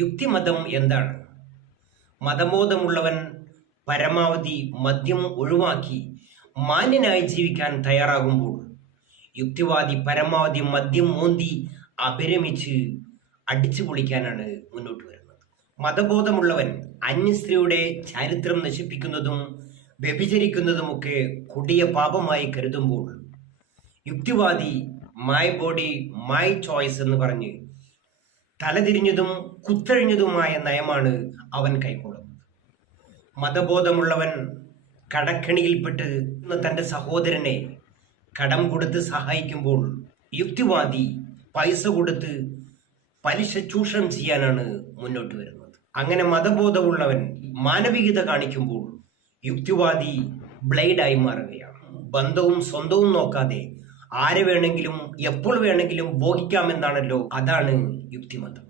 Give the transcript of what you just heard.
യുക്തിമതം എന്താണ്? മതബോധമുള്ളവൻ പരമാവധി മദ്യം ഒഴിവാക്കി മാന്യനായി ജീവിക്കാൻ തയ്യാറാകുമ്പോൾ യുക്തിവാദി പരമാവധി മദ്യം മോന്തി അഭിരമിച്ച് അടിച്ചു പൊളിക്കാനാണ് മുന്നോട്ട് വരുന്നത്. മതബോധമുള്ളവൻ അന്യസ്ത്രീയുടെ ചാരിത്രം നശിപ്പിക്കുന്നതും വ്യഭിചരിക്കുന്നതുമൊക്കെ കൊടിയ പാപമായി കരുതുമ്പോൾ യുക്തിവാദി മൈ ബോഡി മൈ ചോയ്സ് എന്ന് പറഞ്ഞ് തലതിരിഞ്ഞതും കുത്തഴിഞ്ഞതുമായ നയമാണ് അവൻ കൈക്കൊള്ളുന്നത്. മതബോധമുള്ളവൻ കടക്കണിയിൽപ്പെട്ട് തൻ്റെ സഹോദരനെ കടം കൊടുത്ത് സഹായിക്കുമ്പോൾ യുക്തിവാദി പൈസ കൊടുത്ത് പലിശ ചൂഷണം ചെയ്യാനാണ് മുന്നോട്ട് വരുന്നത്. അങ്ങനെ മതബോധമുള്ളവൻ മാനവികത കാണിക്കുമ്പോൾ യുക്തിവാദി ബ്ലേഡായി മാറുകയാണ്. ബന്ധവും സ്വന്തവും നോക്കാതെ ആരെ വേണമെങ്കിലും എപ്പോൾ വേണമെങ്കിലും ഭോഗിക്കാമെന്നാണല്ലോ, അതാണ് യുക്തിമതം.